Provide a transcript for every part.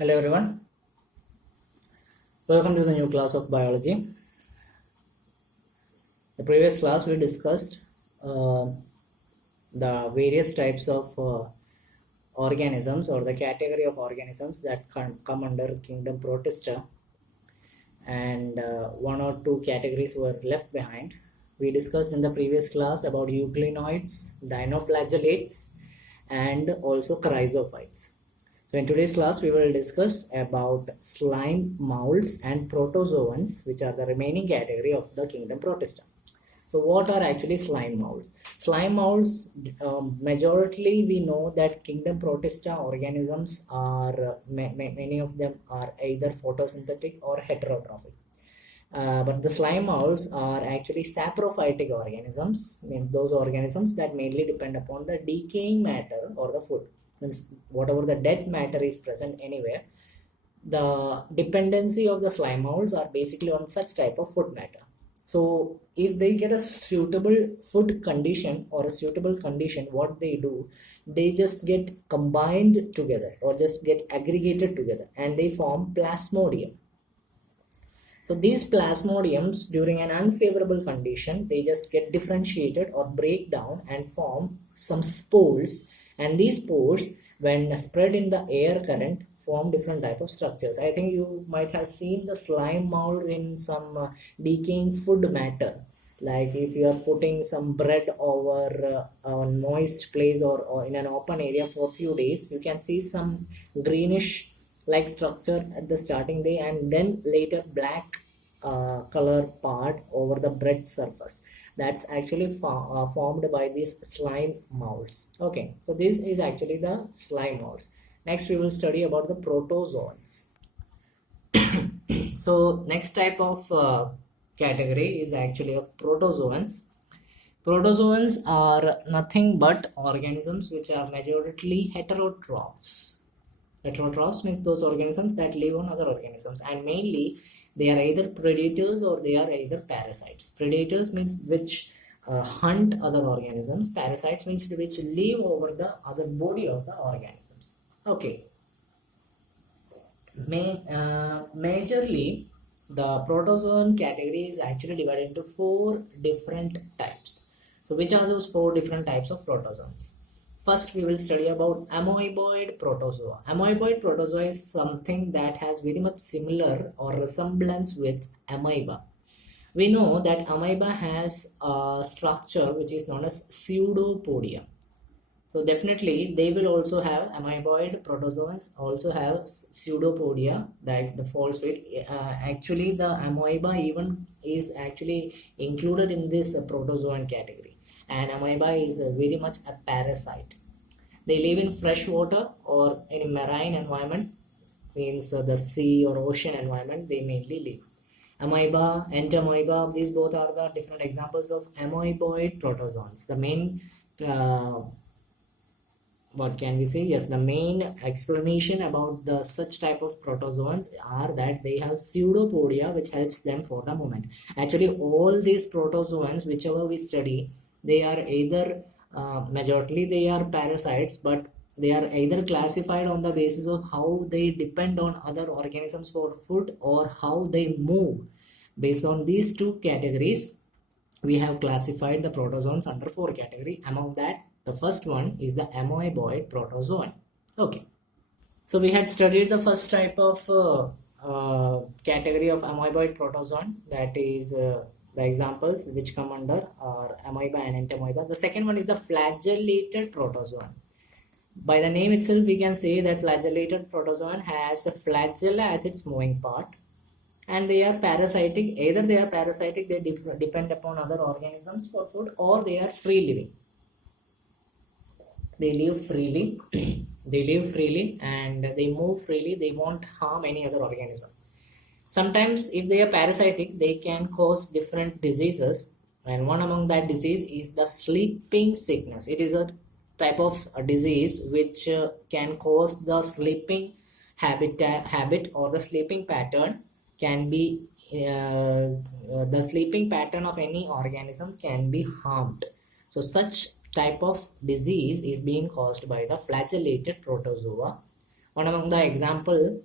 Hello everyone, welcome to the new class of biology. The previous class we discussed uh, the various types of organisms or the category of organisms that come under kingdom Protista, and one or two categories were left behind. We discussed in the previous class about euglenoids, dinoflagellates, and also chrysophytes. So in today's class, we will discuss about slime molds and protozoans, which are the remaining category of the kingdom Protista. So what are actually slime molds? Slime molds, majorly we know that kingdom Protista organisms are, many of them are either photosynthetic or heterotrophic. But the slime molds are actually saprophytic organisms, means those organisms that mainly depend upon the decaying matter or the food. Means whatever the dead matter is present anywhere, the dependency of the slime molds are basically on such type of food matter. So if they get a suitable food condition or a suitable condition, what they do, they just get combined together or just get aggregated together and they form plasmodium. So these plasmodiums, during an unfavorable condition, they just get differentiated or break down and form some spores. And these spores, when spread in the air current, form different type of structures. I think you might have seen the slime mold in some decaying food matter. Like if you are putting some bread over a moist place or in an open area for a few days, you can see some greenish like structure at the starting day and then later black color part over the bread surface. That's actually formed by these slime molds. Okay, so this is actually the slime molds. Next we will study about the protozoans. So next type of category is actually of protozoans. Protozoans are nothing but organisms which are majorly heterotrophs. Heterotrophs means those organisms that live on other organisms, and mainly they are either predators or they are either parasites. Predators means which hunt other organisms. Parasites means which live over the other body of the organisms. Okay. Majorly, the protozoan category is actually divided into four different types. So which are those four different types of protozoans? First, we will study about amoeboid protozoa. Amoeboid protozoa is something that has very much similar or resemblance with amoeba. We know that amoeba has a structure which is known as pseudopodia. So definitely they will also have amoeboid protozoans also have pseudopodia that the false weight. Actually the amoeba even is actually included in this protozoan category, and amoeba is very much a parasite. They live in fresh water or in a marine environment, means the sea or ocean environment they mainly live. Amoeba, entamoeba, these both are the different examples of amoeboid protozoans. The main what can we say? Yes, the main explanation about the such type of protozoans are that they have pseudopodia which helps them for the movement. Actually all these protozoans whichever we study, they are either majorly they are parasites, but they are either classified on the basis of how they depend on other organisms for food or how they move. Based on these two categories, we have classified the protozoans under four categories. Among that, the first one is the amoeboid protozoan. Okay. So we had studied the first type of category of amoeboid protozoan, that is the examples which come under are amoeba and entamoeba. The second one is the flagellated protozoan. By the name itself, we can say that flagellated protozoan has a flagella as its moving part, and they are parasitic. Either they are parasitic, they depend upon other organisms for food, or they are free living. They live freely they live freely and they move freely. They won't harm any other organism. Sometimes if they are parasitic, they can cause different diseases, and one among that disease is the sleeping sickness. It is a type of a disease which can cause the sleeping habit or the sleeping pattern can be the sleeping pattern of any organism can be harmed. So such type of disease is being caused by the flagellated protozoa. One among the example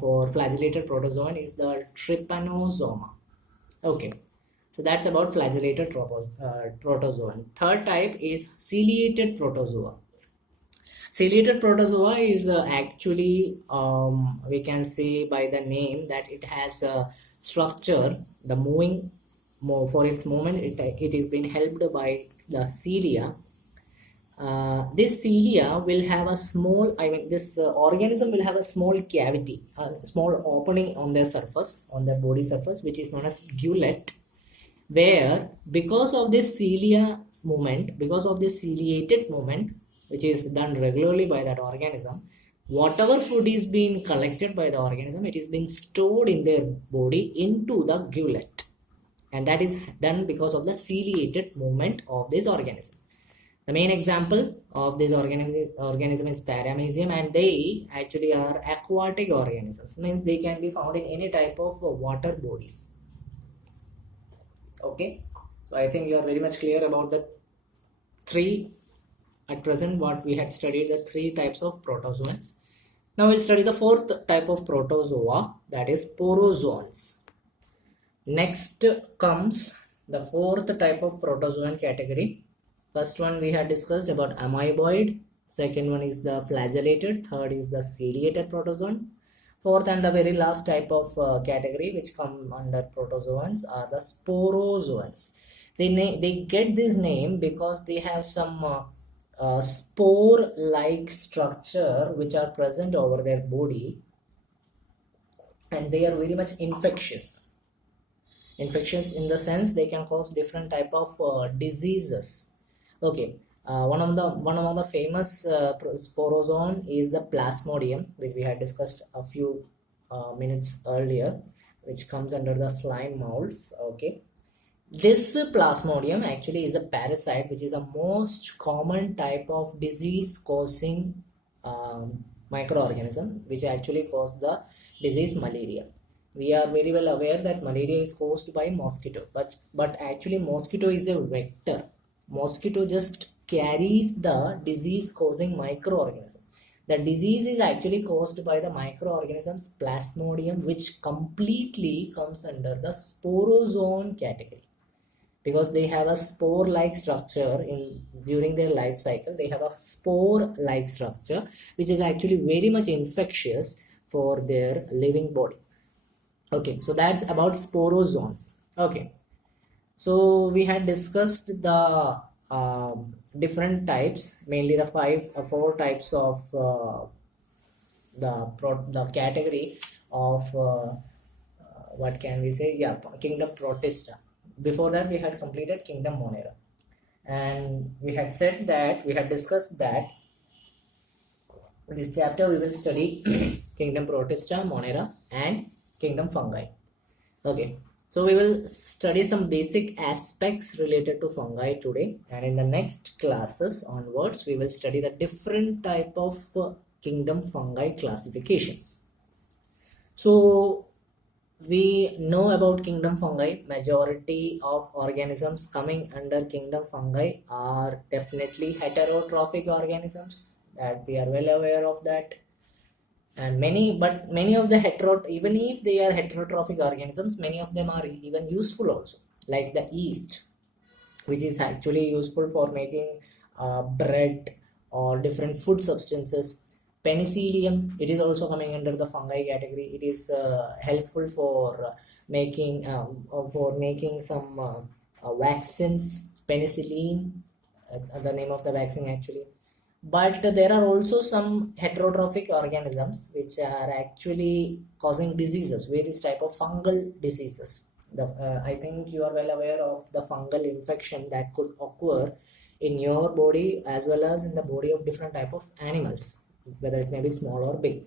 for flagellated protozoan is the trypanosoma. Okay, so that's about flagellated protozoan. Third type is ciliated protozoa. Ciliated protozoa is actually, we can say by the name that it has a structure, the moving, for its movement, it is being helped by the cilia. This cilia will have a small, this organism will have a small cavity, a small opening on their surface, on their body surface, which is known as gullet, where because of this cilia movement, because of this ciliated movement, which is done regularly by that organism, whatever food is being collected by the organism, it is being stored in their body into the gullet, and that is done because of the ciliated movement of this organism. The main example of this organism is Paramecium, and they actually are aquatic organisms, means they can be found in any type of water bodies. Okay, so I think you are very much clear about the three, at present what we had studied, the three types of protozoans. Now we'll study the fourth type of protozoa, that is porozoans. Next comes the fourth type of protozoan category. First one we had discussed about amoeboid, second one is the flagellated, third is the ciliated protozoan. Fourth and the very last type of category which come under protozoans are the sporozoans. They get this name because they have some spore-like structure which are present over their body, and they are very much infectious. Infectious in the sense they can cause different type of diseases. Okay, one of the famous sporozoan is the Plasmodium, which we had discussed a few minutes earlier, which comes under the slime molds. Okay, this Plasmodium actually is a parasite, which is a most common type of disease causing microorganism, which actually cause the disease malaria. We are very well aware that malaria is caused by mosquito, but actually mosquito is a vector. Mosquito just carries the disease causing microorganism. The disease is actually caused by the microorganisms Plasmodium, which completely comes under the sporozoan category, because they have a spore-like structure during their life cycle. They have a spore-like structure which is actually very much infectious for their living body. Okay, so that's about sporozoans. Okay, so we had discussed the different types, mainly the four types of the category of what can we say? Yeah, kingdom Protista. Before that, we had completed kingdom Monera, and we had said that we had discussed that in this chapter we will study kingdom Protista, Monera, and kingdom Fungi. Okay, so we will study some basic aspects related to fungi today, and in the next classes onwards we will study the different type of kingdom fungi classifications. So we know about kingdom fungi. Majority of organisms coming under kingdom fungi are definitely heterotrophic organisms, that we are well aware of that. And many of the even if they are heterotrophic organisms, many of them are even useful also, like the yeast, which is actually useful for making bread or different food substances. Penicillium, it is also coming under the fungi category. It is helpful for making some vaccines. Penicillin, that's the name of the vaccine actually. But there are also some heterotrophic organisms which are actually causing diseases, various type of fungal diseases. I think you are well aware of the fungal infection that could occur in your body as well as in the body of different type of animals, whether it may be small or big.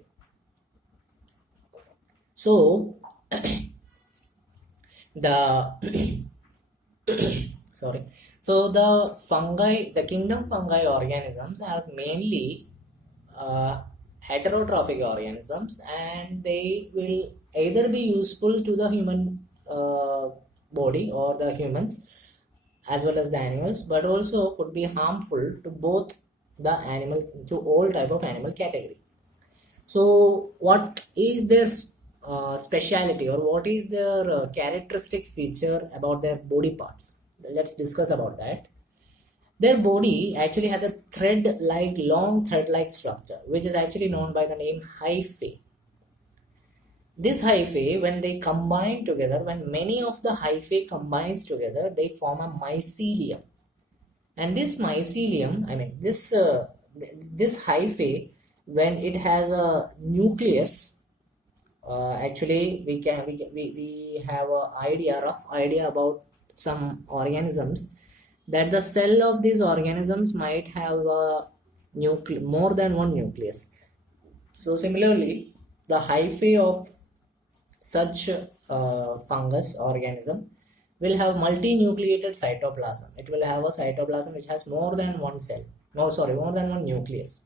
So the sorry, so the fungi, the kingdom fungi organisms are mainly heterotrophic organisms, and they will either be useful to the human body or the humans as well as the animals, but also could be harmful to both the animal, to all type of animal category. So what is their speciality, or what is their characteristic feature about their body parts? Let's discuss about that. Their body actually has a long thread-like structure, which is actually known by the name hyphae. This hyphae, when they combine together, when many of the hyphae combines together, they form a mycelium. And this mycelium, this hyphae, when it has a nucleus, actually we have a rough idea about some organisms, that the cell of these organisms might have a more than one nucleus. So similarly, the hyphae of such fungus organism will have multinucleated cytoplasm. It will have a cytoplasm which has more than one cell. No, sorry, more than one nucleus.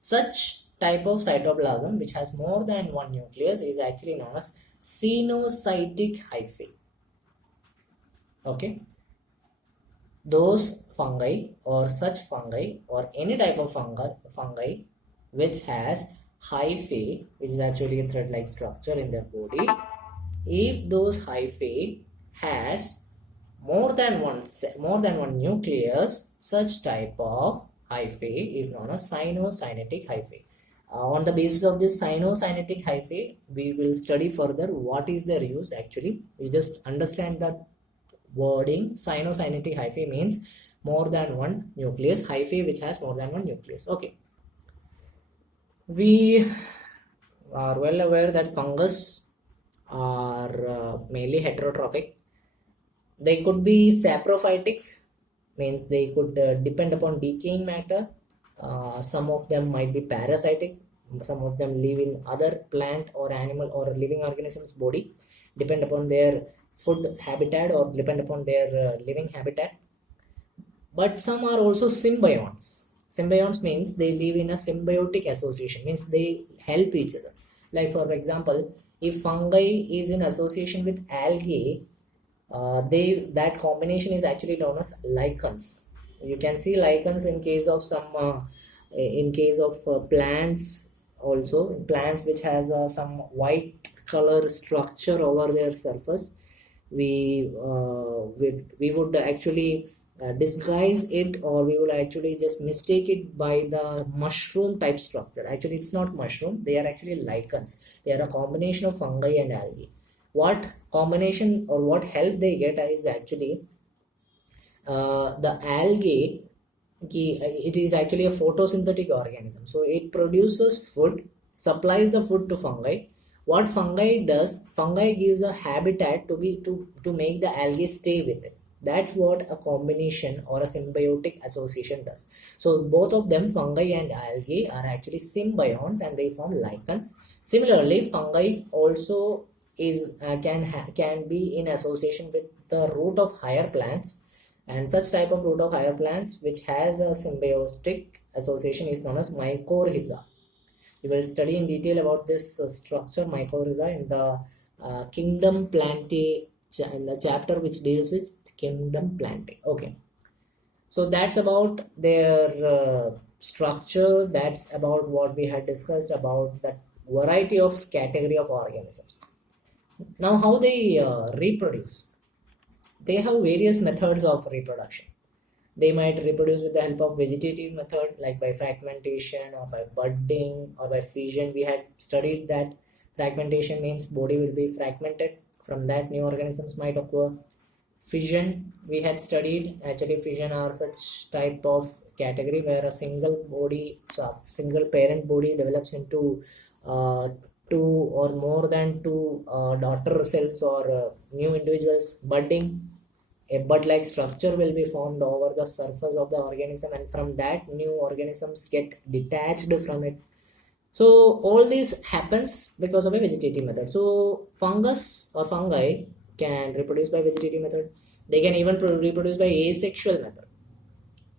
Such type of cytoplasm which has more than one nucleus is actually known as cenocytic hyphae. Okay. Those fungi or such fungi or any type of fungi which has hyphae, which is actually a thread-like structure in their body, if those hyphae has more than one nucleus, such type of hyphae is known as cynocynetic hyphae. On the basis of this cynocynetic hyphae, we will study further what is their use. Actually, you just understand that wording. Cynocynetic hyphae means more than one nucleus, hyphae which has more than one nucleus. Okay, we are well aware that fungus are mainly heterotrophic. They could be saprophytic, means they could depend upon decaying matter. Some of them might be parasitic. Some of them live in other plant or animal or living organisms body, depend upon their food habitat or depend upon their living habitat. But some are also symbionts. Symbionts means they live in a symbiotic association, means they help each other. Like for example, if fungi is in association with algae, that combination is actually known as lichens. You can see lichens in case of plants, also plants which has some white color structure over their surface. We would actually disguise it, or we would actually just mistake it by the mushroom type structure. Actually, it's not mushroom, they are actually lichens. They are a combination of fungi and algae. What combination or what help they get is actually the algae. It is actually a photosynthetic organism, so it produces food, supplies the food to fungi. What fungi does, fungi gives a habitat to make the algae stay with it. That's what a combination or a symbiotic association does. So both of them, fungi and algae, are actually symbionts and they form lichens. Similarly, fungi also can be in association with the root of higher plants, and such type of root of higher plants which has a symbiotic association is known as mycorrhiza. We will study in detail about this structure mycorrhiza in the kingdom plantae, in the chapter which deals with kingdom plantae. Okay, so that's about their structure. That's about what we had discussed about that variety of category of organisms. Now, how they reproduce? They have various methods of reproduction. They might reproduce with the help of vegetative method, like by fragmentation or by budding or by fission. We had studied that fragmentation means body will be fragmented. From that, new organisms might occur. Fission, we had studied. Actually, fission are such type of category where a single parent body develops into two or more than two daughter cells or new individuals. Budding, a bud-like structure will be formed over the surface of the organism, and from that new organisms get detached from it. So all this happens because of a vegetative method. So fungus or fungi can reproduce by vegetative method. They can even reproduce by asexual method.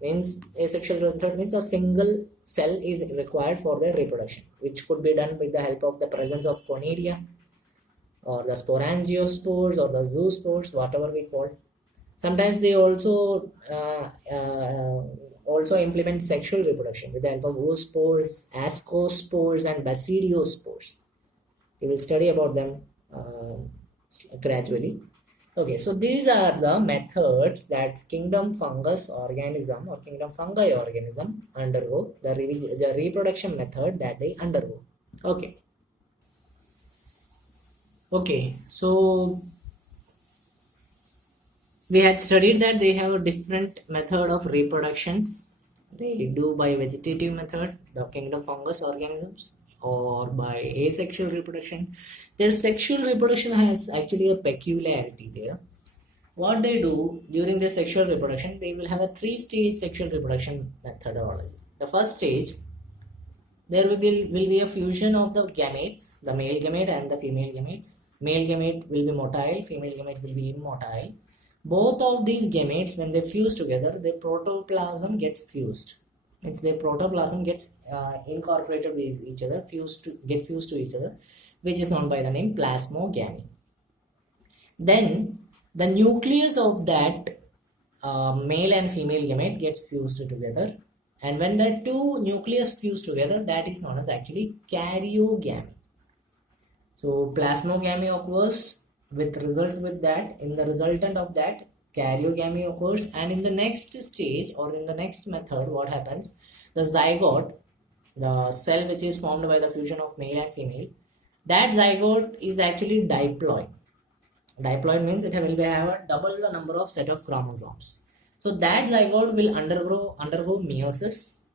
Means asexual method means a single cell is required for their reproduction, which could be done with the help of the presence of conidia or the sporangiospores or the zoospores, whatever we call. Sometimes they also also implement sexual reproduction with the help of oospores, ascospores, and basidiospores. We will study about them gradually. Okay, so these are the methods that kingdom fungus organism or kingdom fungi organism undergo, the reproduction method that they undergo. Okay. Okay, so we had studied that they have a different method of reproductions. They do by vegetative method, the kingdom fungus organisms, or by asexual reproduction. Their sexual reproduction has actually a peculiarity there. What they do during their sexual reproduction, they will have a three-stage sexual reproduction methodology. The first stage, there will be a fusion of the gametes, the male gamete and the female gametes. Male gamete will be motile, female gamete will be immotile. Both of these gametes, when they fuse together, their protoplasm gets fused. Means their protoplasm gets incorporated with each other, fused to each other, which is known by the name plasmogamy. Then the nucleus of that male and female gamete gets fused together, and when the two nucleus fuse together, that is known as actually karyogamy. So plasmogamy occurs with in the resultant of that karyogamy occurs, and in the next stage or in the next method, what happens, the zygote, the cell which is formed by the fusion of male and female, that zygote is actually diploid. Diploid means it will have a double the number of set of chromosomes. So that zygote will undergo meiosis.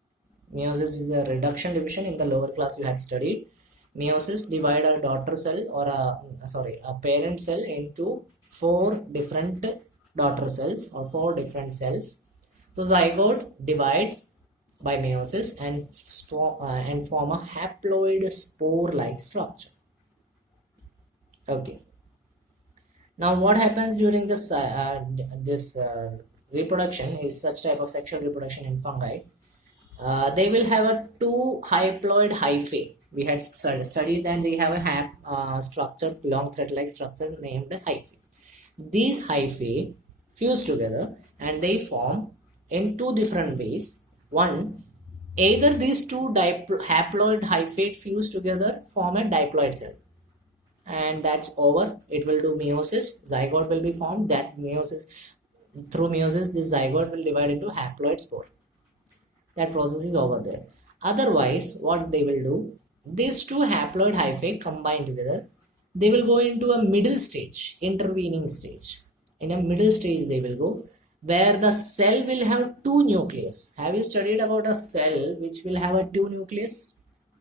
Meiosis is a reduction division. In the lower class you had studied. Meiosis divide a daughter cell or a parent cell into 4 different daughter cells or 4 different cells. So zygote divides by meiosis and form a haploid spore-like structure. Okay. Now what happens during this reproduction is such type of sexual reproduction in fungi. They will have a 2 haploid hyphae. We had studied that they have a structure, long thread-like structure named hyphae. These hyphae fuse together and they form in 2 different ways. One, either these 2 haploid hyphae fuse together form a diploid cell, and that's over. It will do meiosis, zygote will be formed. That through meiosis this zygote will divide into haploid spore. That process is over there. Otherwise, what they will do, these 2 haploid hyphae combine together, they will go into a middle stage, intervening stage. In a middle stage they will go, where the cell will have 2 nucleus. Have you studied about a cell which will have a 2 nucleus?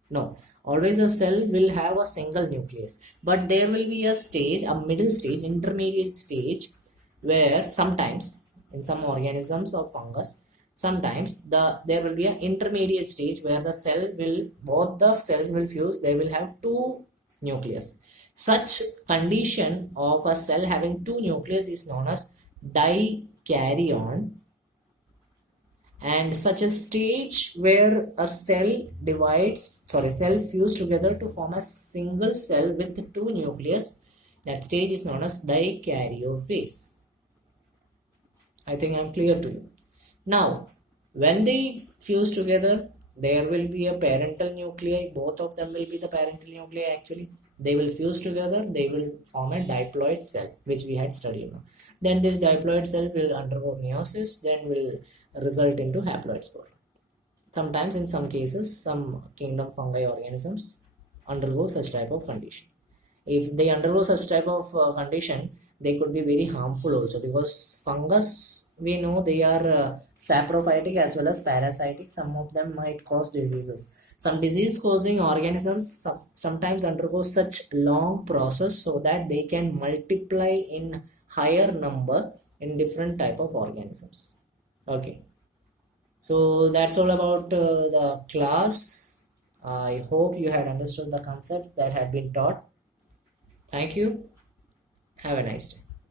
No, always a cell will have a single nucleus, but there will be a stage, a middle stage, intermediate stage, where sometimes in some organisms of fungus, sometimes there will be an intermediate stage where both the cells will fuse, they will have 2 nucleus. Such condition of a cell having 2 nucleus is known as dikaryon. And such a stage where a cell fuse together to form a single cell with 2 nucleus, that stage is known as dikaryophase. I think I'm clear to you. Now, when they fuse together, there will be a parental nuclei. Both of them will be the parental nuclei actually. They will fuse together, they will form a diploid cell, which we had studied now. Then this diploid cell will undergo meiosis, then will result into haploid spore. Sometimes in some cases, some kingdom fungi organisms undergo such type of condition. If they undergo such type of condition, they could be very harmful also, because fungus, we know they are saprophytic as well as parasitic. Some of them might cause diseases. Some disease causing organisms sometimes undergo such long process so that they can multiply in higher number in different type of organisms. Okay, so that's all about the class. I hope you had understood the concepts that had been taught. Thank you. Have a nice day.